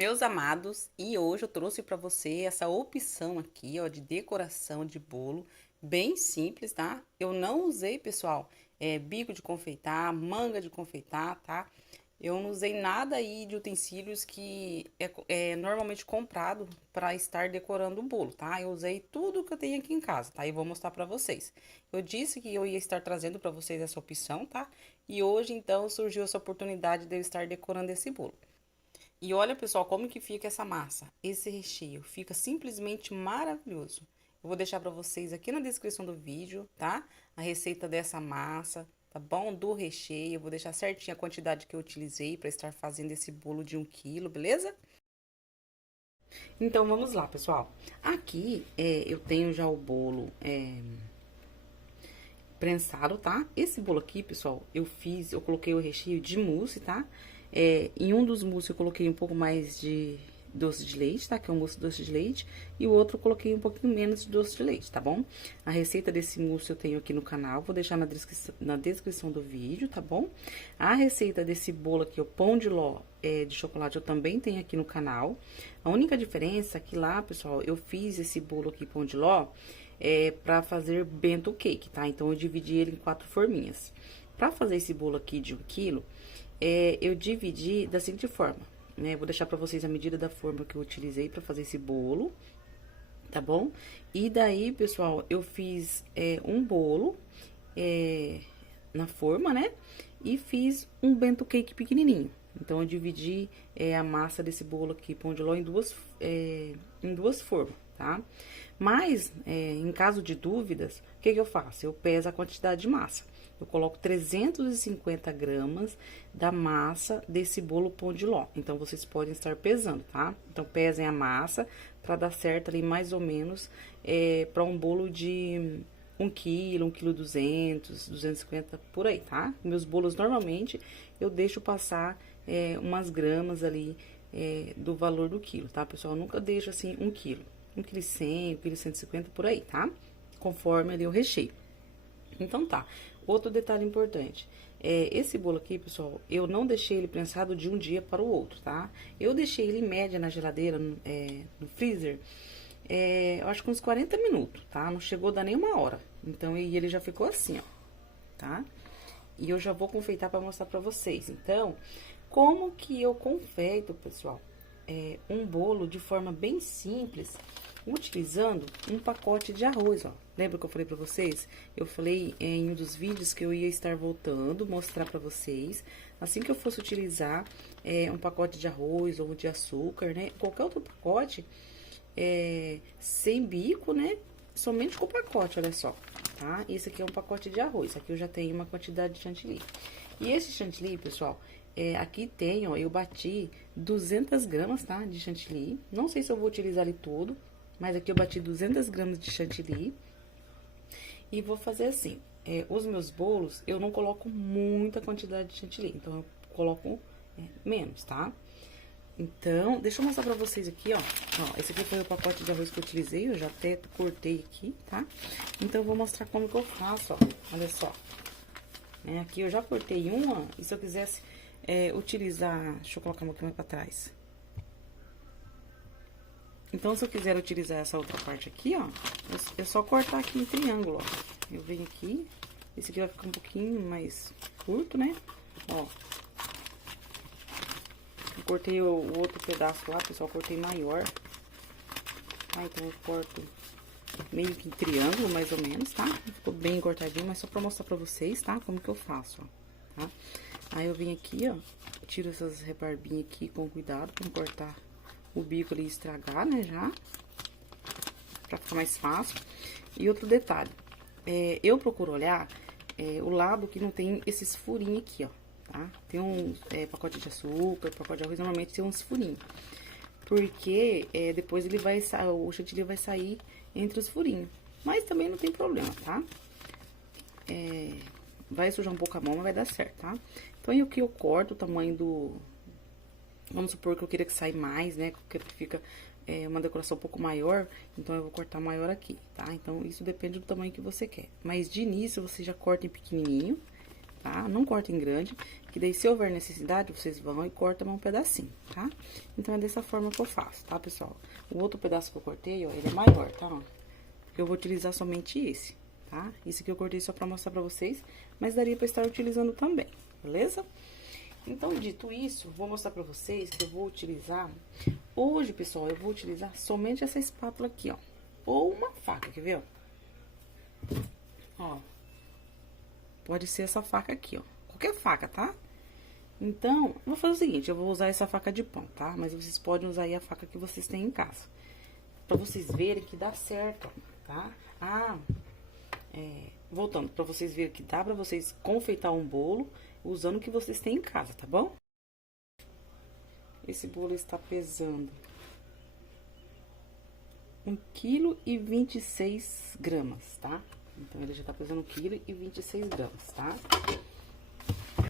Meus amados, e hoje eu trouxe para você essa opção aqui, ó, de decoração de bolo, bem simples, tá? Eu não usei, pessoal, bico de confeitar, manga de confeitar, tá? Eu não usei nada aí de utensílios que é normalmente comprado para estar decorando o bolo, tá? Eu usei tudo que eu tenho aqui em casa, tá? E vou mostrar para vocês. Eu disse que eu ia estar trazendo para vocês essa opção, tá? E hoje, então, surgiu essa oportunidade de eu estar decorando esse bolo. E olha, pessoal, como que fica essa massa, esse recheio. Fica simplesmente maravilhoso. Eu vou deixar para vocês aqui na descrição do vídeo, tá? A receita dessa massa, tá bom? Do recheio. Eu vou deixar certinho a quantidade que eu utilizei para estar fazendo esse bolo de 1 quilo, beleza? Então, vamos lá, pessoal. Aqui, eu tenho já o bolo prensado, tá? Esse bolo aqui, pessoal, eu coloquei o recheio de mousse, tá? Em um dos mousses eu coloquei um pouco mais de doce de leite, tá? Que é um mousse doce de leite. E o outro eu coloquei um pouquinho menos de doce de leite, tá bom? A receita desse mousse eu tenho aqui no canal, vou deixar na descrição do vídeo, tá bom? A receita desse bolo aqui, o pão de ló de chocolate, eu também tenho aqui no canal. A única diferença é que lá, pessoal, eu fiz esse bolo aqui, pão de ló, para fazer bento cake, tá? Então, eu dividi ele em 4 forminhas. Para fazer esse bolo aqui de 1 quilo, eu dividi da seguinte forma, né? Vou deixar para vocês a medida da forma que eu utilizei para fazer esse bolo, tá bom? E daí, pessoal, eu fiz um bolo na forma, né? E fiz um bento cake pequenininho. Então, eu dividi a massa desse bolo aqui, pão de ló, em duas formas, tá? Mas, em caso de dúvidas, o que eu faço? Eu peso a quantidade de massa. Eu coloco 350 gramas da massa desse bolo pão de ló. Então, vocês podem estar pesando, tá? Então, pesem a massa para dar certo ali mais ou menos para um bolo de 1 quilo, 1,2 kg, 250 por aí, tá? Meus bolos, normalmente, eu deixo passar umas gramas ali do valor do quilo, tá, pessoal? Eu nunca deixo, assim, 1 quilo. 1,1 kg, 1,150 por aí, tá? Conforme ali o recheio. Então, tá. Outro detalhe importante. Esse bolo aqui, pessoal, eu não deixei ele prensado de um dia para o outro, tá? Eu deixei ele em média na geladeira, no freezer, eu acho que uns 40 minutos, tá? Não chegou a dar nem 1 hora. Então, e ele já ficou assim, ó, tá? E eu já vou confeitar para mostrar para vocês. Então, como que eu confeito, pessoal, um bolo de forma bem simples, utilizando um pacote de arroz, ó. Lembra que eu falei pra vocês? Eu falei em um dos vídeos que eu ia estar voltando, mostrar pra vocês, assim que eu fosse utilizar um pacote de arroz ou de açúcar, né? Qualquer outro pacote, sem bico, né? Somente com o pacote, olha só, tá? Esse aqui é um pacote de arroz, aqui eu já tenho uma quantidade de chantilly. E esse chantilly, pessoal, aqui tem, ó, eu bati 200 gramas, tá? De chantilly. Não sei se eu vou utilizar ele todo, mas aqui eu bati 200 gramas de chantilly. E vou fazer assim, os meus bolos, eu não coloco muita quantidade de chantilly, então eu coloco menos, tá? Então, deixa eu mostrar pra vocês aqui, ó. Esse aqui foi o pacote de arroz que eu utilizei, eu já até cortei aqui, tá? Então, eu vou mostrar como que eu faço, ó. Olha só. Aqui eu já cortei uma, e se eu quisesse utilizar... Deixa eu colocar um pouquinho mais pra trás. Então, se eu quiser utilizar essa outra parte aqui, ó, é só cortar aqui em triângulo, ó. Eu venho aqui, esse aqui vai ficar um pouquinho mais curto, né? Ó. Eu cortei o outro pedaço lá, pessoal, cortei maior. Tá? Então, eu corto meio que em triângulo, mais ou menos, tá? Ficou bem cortadinho, mas só pra mostrar pra vocês, tá? Como que eu faço, ó, tá? Aí, eu venho aqui, ó, tiro essas rebarbinhas aqui com cuidado pra não cortar o bico ali e estragar, né, já. Pra ficar mais fácil. E outro detalhe, eu procuro olhar o lado que não tem esses furinhos aqui, ó, tá? Tem um pacote de açúcar, pacote de arroz, normalmente tem uns furinhos. Porque depois o chantilly vai sair entre os furinhos. Mas também não tem problema, tá? Vai sujar um pouco a mão, mas vai dar certo, tá? Então, aí aqui eu corto o tamanho do... Vamos supor que eu queira que saia mais, né? Que fica uma decoração um pouco maior, então eu vou cortar maior aqui, tá? Então, isso depende do tamanho que você quer. Mas, de início, você já corta em pequenininho, tá? Não corta em grande. Que daí, se houver necessidade, vocês vão e cortam um pedacinho, tá? Então, é dessa forma que eu faço, tá, pessoal? O outro pedaço que eu cortei, ó, ele é maior, tá, ó? Eu vou utilizar somente esse, tá? Esse aqui eu cortei só pra mostrar pra vocês, mas daria pra estar utilizando também, beleza? Então, dito isso, vou mostrar pra vocês que eu vou utilizar... Hoje, pessoal, eu vou utilizar somente essa espátula aqui, ó. Ou uma faca, quer ver, ó? Ó. Pode ser essa faca aqui, ó. Qualquer faca, tá? Então, eu vou fazer o seguinte, eu vou usar essa faca de pão, tá? Mas vocês podem usar aí a faca que vocês têm em casa. Pra vocês verem que dá certo, tá? Voltando, pra vocês verem que dá pra vocês confeitar um bolo usando o que vocês têm em casa, tá bom? Esse bolo está pesando 1,26 kg, tá? Então, ele já tá pesando 1,26 kg, tá?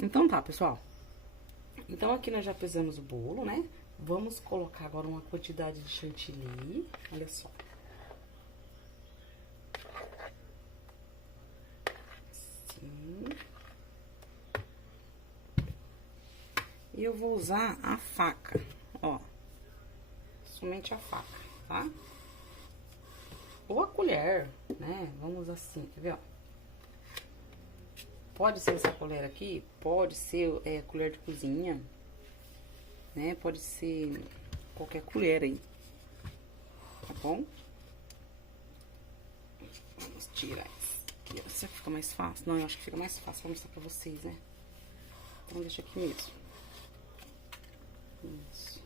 Então, tá, pessoal. Então, aqui nós já pesamos o bolo, né? Vamos colocar agora uma quantidade de chantilly, olha só. Assim. E eu vou usar a faca, ó. Somente a faca, tá? Ou a colher, né? Vamos assim, quer ver, ó? Pode ser essa colher aqui, pode ser colher de cozinha, né? Pode ser qualquer colher aí, tá bom? Vamos tirar isso aqui, será que fica mais fácil? Não, eu acho que fica mais fácil pra mostrar pra vocês, né? Então, deixa aqui mesmo. Isso.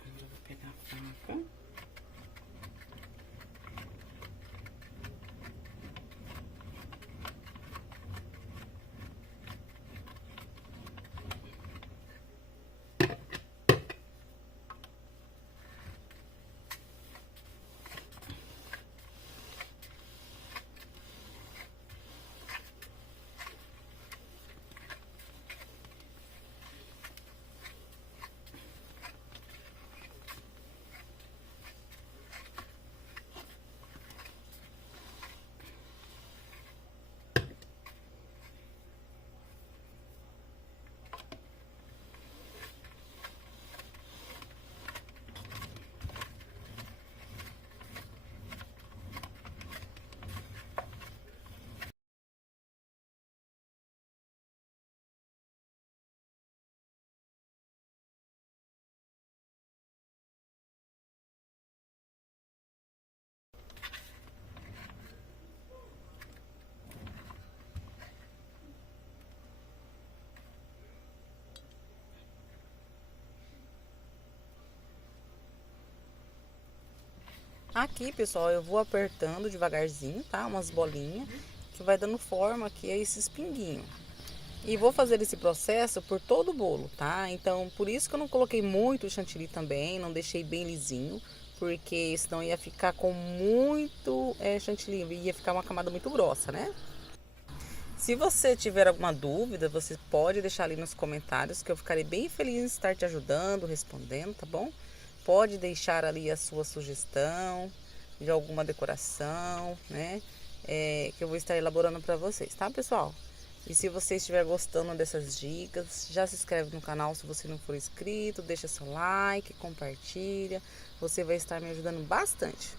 Agora eu vou pegar a faca. Aqui, pessoal, eu vou apertando devagarzinho, tá? Umas bolinhas, que vai dando forma aqui a esses pinguinhos. E vou fazer esse processo por todo o bolo, tá? Então, por isso que eu não coloquei muito chantilly também, não deixei bem lisinho, porque senão ia ficar com muito chantilly, ia ficar uma camada muito grossa, né? Se você tiver alguma dúvida, você pode deixar ali nos comentários, que eu ficarei bem feliz em estar te ajudando, respondendo, tá bom? Pode deixar ali a sua sugestão de alguma decoração, né? Que eu vou estar elaborando para vocês, tá, pessoal? E se você estiver gostando dessas dicas, já se inscreve no canal se você não for inscrito, deixa seu like, compartilha, você vai estar me ajudando bastante.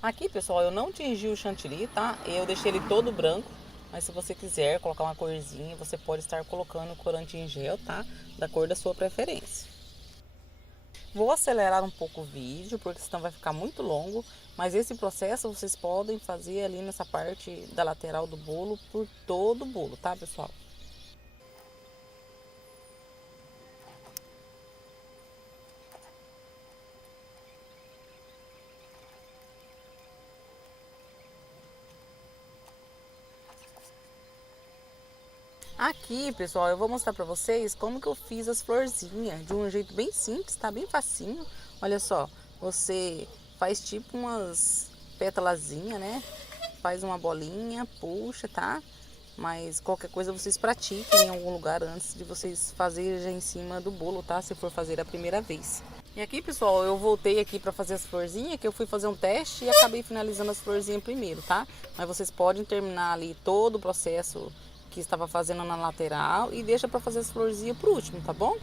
Aqui, pessoal, eu não tingi o chantilly, tá? Eu deixei ele todo branco, mas se você quiser colocar uma corzinha, você pode estar colocando corante em gel, tá? Da cor da sua preferência. Vou acelerar um pouco o vídeo, porque senão vai ficar muito longo, mas esse processo vocês podem fazer ali nessa parte da lateral do bolo, por todo o bolo, tá, pessoal? Aqui, pessoal, eu vou mostrar pra vocês como que eu fiz as florzinhas de um jeito bem simples, tá? Bem facinho. Olha só, você faz tipo umas pétalazinhas, né? Faz uma bolinha, puxa, tá? Mas qualquer coisa vocês pratiquem em algum lugar antes de vocês fazerem já em cima do bolo, tá? Se for fazer a primeira vez. E aqui, pessoal, eu voltei aqui para fazer as florzinhas, que eu fui fazer um teste e acabei finalizando as florzinhas primeiro, tá? Mas vocês podem terminar ali todo o processo que estava fazendo na lateral e deixa para fazer as florzinhas por último, tá bom?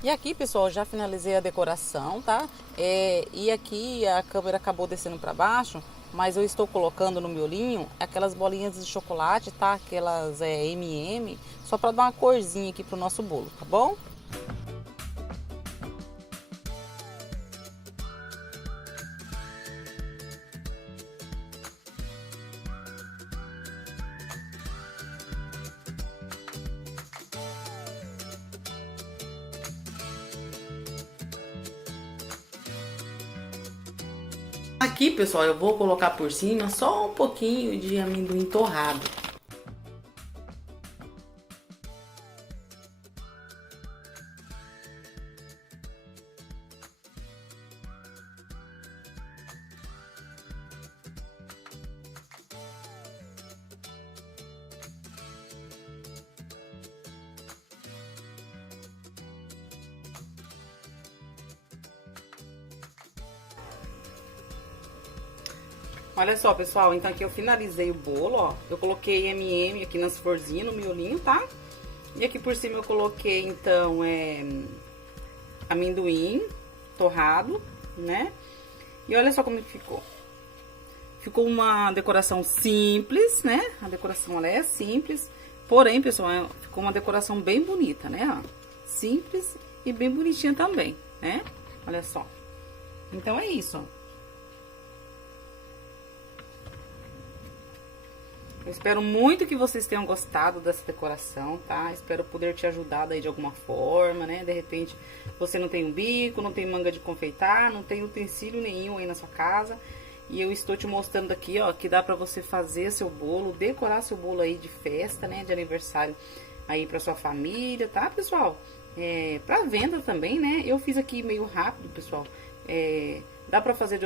E aqui, pessoal, já finalizei a decoração, tá? E aqui a câmera acabou descendo para baixo, mas eu estou colocando no miolinho aquelas bolinhas de chocolate, tá? Aquelas M&M, só para dar uma corzinha aqui pro nosso bolo, tá bom? Aqui, pessoal, eu vou colocar por cima só um pouquinho de amendoim torrado. Olha só, pessoal, então aqui eu finalizei o bolo, ó. Eu coloquei M&M aqui nas florzinhas, no miolinho, tá? E aqui por cima eu coloquei, então, amendoim torrado, né? E olha só como ficou. Ficou uma decoração simples, né? A decoração, ela é simples. Porém, pessoal, ficou uma decoração bem bonita, né? Ó, simples e bem bonitinha também, né? Olha só. Então é isso, ó. Eu espero muito que vocês tenham gostado dessa decoração, tá? Espero poder te ajudar aí de alguma forma, né? De repente, você não tem um bico, não tem manga de confeitar, não tem utensílio nenhum aí na sua casa. E eu estou te mostrando aqui, ó, que dá pra você fazer seu bolo, decorar seu bolo aí de festa, né? De aniversário aí pra sua família, tá, pessoal? Pra venda também, né? Eu fiz aqui meio rápido, pessoal. Dá pra fazer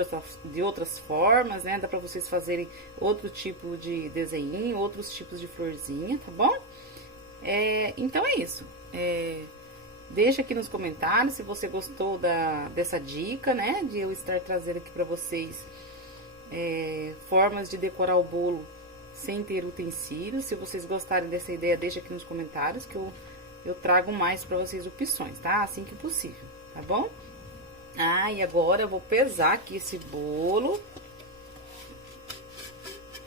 de outras formas, né? Dá pra vocês fazerem outro tipo de desenho, outros tipos de florzinha, tá bom? Então é isso. Deixa aqui nos comentários se você gostou dessa dica, né? De eu estar trazendo aqui pra vocês formas de decorar o bolo sem ter utensílios. Se vocês gostarem dessa ideia, deixa aqui nos comentários que eu trago mais pra vocês opções, tá? Assim que possível, tá bom? E agora eu vou pesar aqui esse bolo.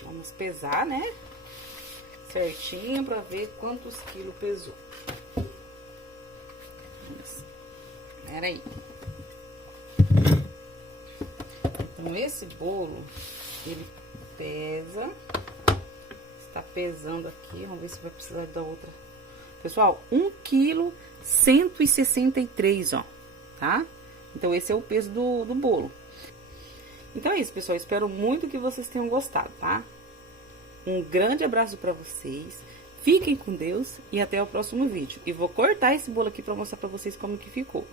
Vamos pesar, né? Certinho pra ver quantos quilos pesou. Pera aí. Então, esse bolo, ele pesa. Está pesando aqui. Vamos ver se vai precisar da outra. Pessoal, 1,163 kg, ó. Tá? Então, esse é o peso do bolo. Então é isso, pessoal. Espero muito que vocês tenham gostado, tá? Um grande abraço pra vocês. Fiquem com Deus e até o próximo vídeo. E vou cortar esse bolo aqui pra mostrar pra vocês como que ficou.